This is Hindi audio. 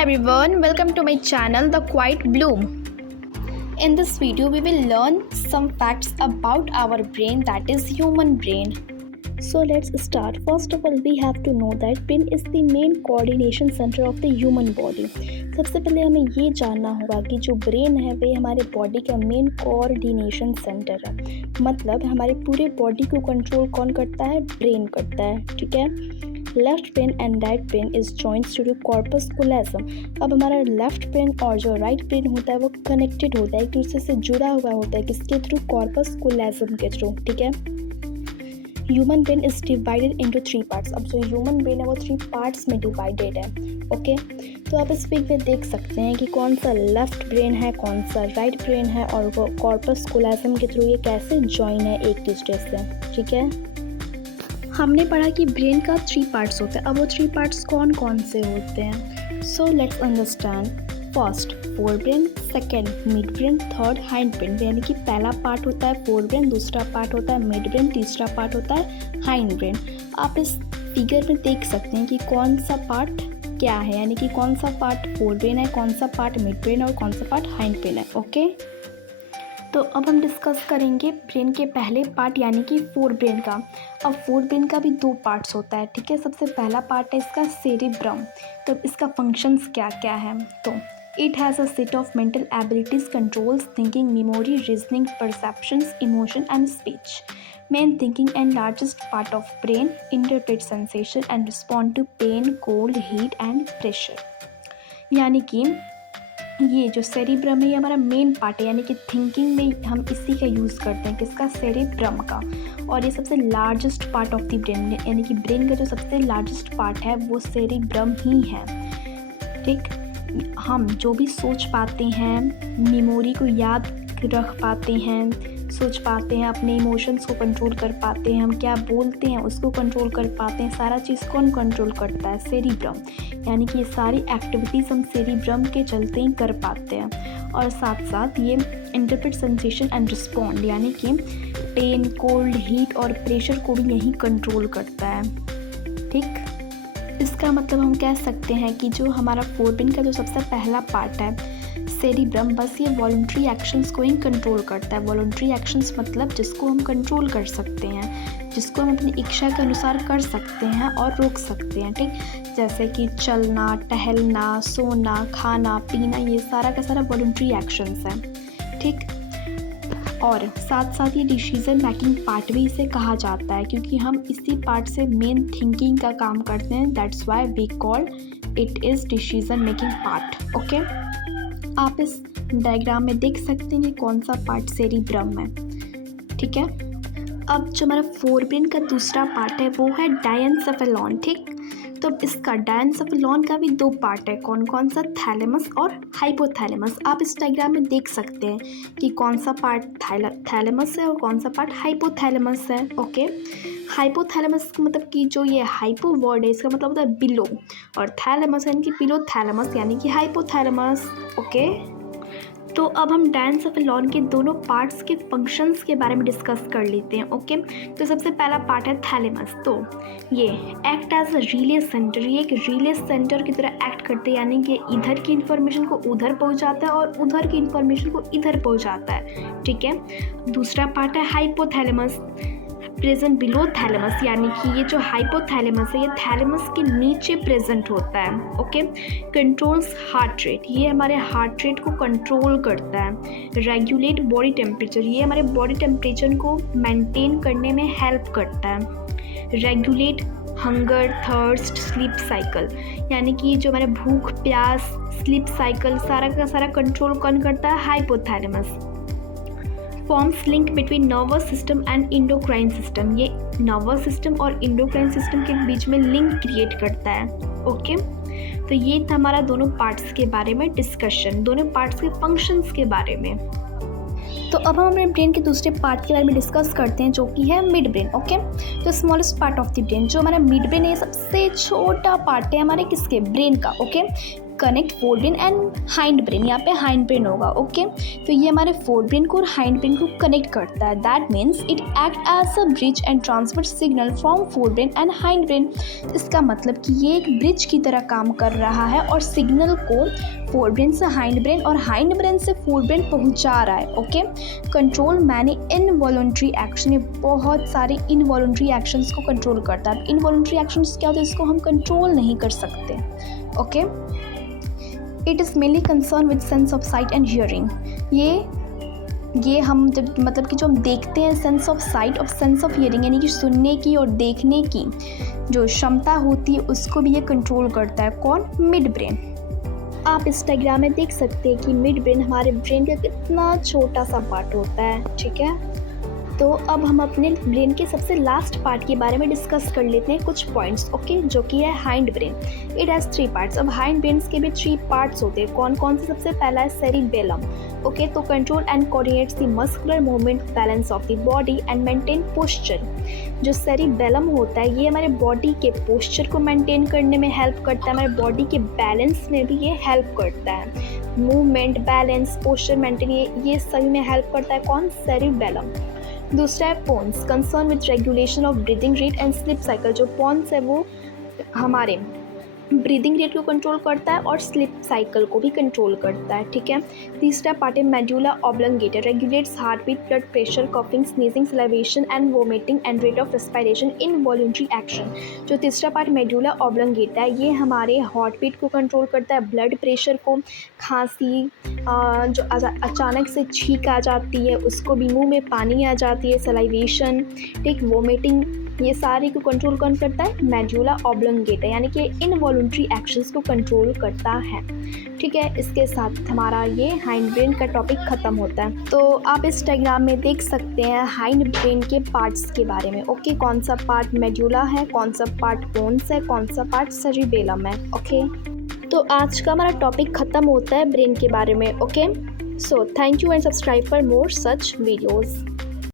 everyone, welcome to my channel The Quiet Bloom. In this video we will learn some facts about our brain, that is human brain. So let's start. First of all we have to know that brain is the main coordination center of the human body. सबसे पहले हमें ये जानना होगा कि जो ब्रेन है वे हमारे बॉडी का मेन कोऑर्डिनेशन सेंटर है। मतलब हमारे पूरे बॉडी को कंट्रोल कौन करता है? ब्रेन करता है, ठीक है। Left brain and right brain is joints to corpus callosum. अब हमारा लेफ्ट ब्रेन और जो राइट ब्रेन होता है वो कनेक्टेड होता है, एक दूसरे से जुड़ा हुआ होता है, किसके थ्रू? कॉर्पस कोलोसम के थ्रू, ठीक है। Human brain is divided into 3 parts. अब जो ह्यूमन ब्रेन है वो 3 पार्ट्स में डिवाइडेड है, ओके। तो आप इस पिक में देख सकते हैं कि कौन सा लेफ्ट ब्रेन है, कौन सा राइट ब्रेन है, और वो कॉर्पस कोलोसम के थ्रू ये कैसे जॉइन है एक दूसरे से, ठीक है। हमने पढ़ा कि ब्रेन का 3 पार्ट्स होते हैं। अब वो 3 पार्ट्स कौन कौन से होते हैं? So let's understand. First fore brain, second mid brain, third hind brain. यानी कि पहला पार्ट होता है फोर ब्रेन, दूसरा पार्ट होता है मिड ब्रेन, तीसरा पार्ट होता है हाइंड ब्रेन। आप इस फिगर में देख सकते हैं कि कौन सा पार्ट क्या है, यानी कि कौन सा पार्ट फोर ब्रेन है, कौन सा पार्ट मिड ब्रेन और कौन सा पार्ट हाइंड ब्रेन है, ओके। तो अब हम डिस्कस करेंगे ब्रेन के पहले पार्ट यानी कि फोर ब्रेन का। अब फोर ब्रेन का भी 2 पार्ट्स होता है, ठीक है। सबसे पहला पार्ट है इसका सेरेब्रम। तो इसका फंक्शंस क्या क्या है? तो it has a set of mental abilities, controls thinking, memory, reasoning, perceptions, emotion and speech. Main thinking and largest part of brain, interpret sensation and respond to pain, cold, heat and pressure. यानी कि ये जो सेरेब्रम है ये हमारा मेन पार्ट है, यानी कि थिंकिंग में हम इसी का यूज़ करते हैं, किसका? सेरेब्रम का। और ये सबसे largest part of the brain, यानी कि ब्रेन का जो सबसे लार्जेस्ट पार्ट है वो सेरेब्रम ही है, ठीक। हम जो भी सोच पाते हैं, मेमोरी को याद रख पाते हैं, सोच पाते हैं, अपने इमोशंस को कंट्रोल कर पाते हैं, हम क्या बोलते हैं उसको कंट्रोल कर पाते हैं, सारा चीज़ कौन कंट्रोल करता है? सेरेब्रम। यानी कि ये सारी एक्टिविटीज़ हम सेरेब्रम के चलते ही कर पाते हैं। और साथ साथ ये इंटरप्रेट सेंसेशन एंड रिस्पॉन्ड, यानी कि पेन, कोल्ड, हीट और प्रेशर को भी यही कंट्रोल करता है, ठीक। इसका मतलब हम कह सकते हैं कि जो हमारा फोरब्रेन का जो सबसे पहला पार्ट है सेरेब्रम, बस ये वॉलंटरी एक्शंस को ही कंट्रोल करता है। वॉलंटरी एक्शंस मतलब जिसको हम कंट्रोल कर सकते हैं, जिसको हम अपनी इच्छा के अनुसार कर सकते हैं और रोक सकते हैं, ठीक। जैसे कि चलना, टहलना, सोना, खाना, पीना, ये सारा का सारा वॉलंटरी एक्शंस हैं, ठीक। और साथ साथ ये डिसीजन मेकिंग पार्ट भी इसे कहा जाता है, क्योंकि हम इसी पार्ट से मेन थिंकिंग का काम करते हैं। That's why we call it is decision making part, okay. आप इस डायग्राम में देख सकते हैं कि कौन सा पार्ट सेरेब्रम है, ठीक है। अब जो हमारा फोरब्रेन का दूसरा पार्ट है वो है डायनसेफेलॉन, ठीक। तो इसका डायनसेफेलॉन का भी 2 पार्ट है, कौन कौन सा? थैलेमस और हाइपोथैलेमस। आप इस डायग्राम में देख सकते हैं कि कौन सा पार्ट थैलेमस है और कौन सा पार्ट हाइपोथैलेमस है, ओके। हाइपोथैलेमस का मतलब कि जो ये हाइपो वर्ड है इसका मतलब होता है बिलो, और थैलेमस यानी कि बिलो थैलेमस यानी कि हाइपोथैलेमस, ओके। तो अब हम डायनसेफेलॉन के दोनों पार्ट्स के फंक्शंस के बारे में डिस्कस कर लेते हैं, ओके। तो सबसे पहला पार्ट है थैलेमस। तो ये act as a relay center, ये एक रिले सेंटर की तरह एक्ट करते हैं, यानी कि इधर की इन्फॉर्मेशन को उधर पहुंचाता है और उधर की इन्फॉर्मेशन को इधर पहुंचाता है, ठीक है। दूसरा पार्ट है हाइपोथैलेमस, प्रेजेंट बिलो थैलेमस, यानी कि ये जो हाइपोथैलेमस है ये थैलेमस के नीचे प्रेजेंट होता है, ओके। कंट्रोल्स हार्ट रेट, ये हमारे हार्ट रेट को कंट्रोल करता है। रेगुलेट बॉडी टेम्परेचर, ये हमारे बॉडी टेम्परेचर को मेंटेन करने में हेल्प करता है। Regulate hunger, thirst, sleep cycle, यानी कि जो हमारे भूख, प्यास, स्लीप साइकिल सारा का सारा कंट्रोल कौन करता है? Hypothalamus. Forms link between nervous system and endocrine system, ये नर्वस सिस्टम और इंडोक्राइन सिस्टम के बीच में लिंक क्रिएट करता है, ओके। तो ये था हमारा दोनों पार्ट्स के बारे में डिस्कशन, दोनों पार्ट्स के फंक्शंस के बारे में। तो अब हम अपने ब्रेन के दूसरे पार्ट के बारे में डिस्कस करते हैं जो कि है मिड ब्रेन, ओके। तो smallest part of the brain, जो हमारा मिड ब्रेन है, सबसे छोटा पार्ट है हमारे किसके? ब्रेन का, okay. Connect fore brain and hind brain, यहाँ पे हाइंड ब्रेन होगा। ओके, तो ये हमारे फोर ब्रेन को और हाइंड ब्रेन को कनेक्ट करता है। That means it act as a bridge and transfer signal from forebrain and hindbrain. इसका मतलब कि ये एक ब्रिज की तरह काम कर रहा है और सिग्नल को फोर ब्रेन से हाइंड ब्रेन और हाइंड ब्रेन से फोर ब्रेन पहुंचा रहा है। Okay, control many involuntary action, ये बहुत सारे इनवॉलंटरी एक्शंस को कंट्रोल करता है। इनवॉलंटरी एक्शंस क्या होते हैं, इसको हम कंट्रोल नहीं कर सकते। Okay, it is mainly concern with sense of site and hearing. ये हम जब मतलब कि जो हम देखते हैं सेंस ऑफ साइट और सेंस ऑफ हियरिंग, यानी कि सुनने की और देखने की जो क्षमता होती है उसको भी ये कंट्रोल करता है। कौन? Mid brain. आप इस डायग्राम में देख सकते हैं कि मिड ब्रेन हमारे ब्रेन का कितना छोटा सा पार्ट होता है। ठीक है, तो अब हम अपने ब्रेन के सबसे लास्ट पार्ट के बारे में डिस्कस कर लेते हैं कुछ पॉइंट्स। ओके, जो कि है hind brain. It has 3 parts. अब हाइंड ब्रेन्स के भी 3 पार्ट्स होते हैं। कौन कौन से? सबसे पहला है सेरिबेलम। ओके, तो control and coordinates the muscular movement, balance of the body and maintain posture. जो सेरिबेलम होता है ये हमारे बॉडी के पोस्चर को मेंटेन करने में हेल्प करता है, हमारे बॉडी के बैलेंस में भी ये हेल्प करता है। मूवमेंट, बैलेंस, पोस्चर मेंटेन, ये सभी में हेल्प करता है। कौन? सेरिबेलम। दूसरा है pons, concern with regulation of breathing rate and sleep cycle. जो पोन्स है वो हमारे ब्रीदिंग रेट को कंट्रोल करता है और स्लीप साइकिल को भी कंट्रोल करता है। ठीक है, तीसरा पार्ट है medulla oblongata, regulates heartbeat, blood pressure, coughing, sneezing, salivation and vomiting and rate of respiration in voluntary action. जो तीसरा पार्ट मेडुला ऑब्लंगेटा है ये हमारे हार्ट बीट को कंट्रोल करता है, ब्लड प्रेशर को, खांसी, जो अचानक से छींक आ जाती है उसको भी, मुंह में पानी आ जाती है, सलाइवेशन, ठीक, वोमिटिंग, ये सारे को कंट्रोल कौन करता है? मेडुला ऑब्लंगेटा, यानी कि इनवॉलंटरी एक्शंस को कंट्रोल करता है। ठीक है, इसके साथ हमारा ये हाइंड ब्रेन का टॉपिक ख़त्म होता है। तो आप इस डायग्राम में देख सकते हैं हाइंड ब्रेन के पार्ट्स के बारे में। ओके, कौन सा पार्ट मेडुला है, कौन सा पार्ट बोन्स है, कौन सा पार्ट सेरिबेलम है। ओके, तो आज का हमारा टॉपिक ख़त्म होता है ब्रेन के बारे में। Okay, so thank you and subscribe for more such videos.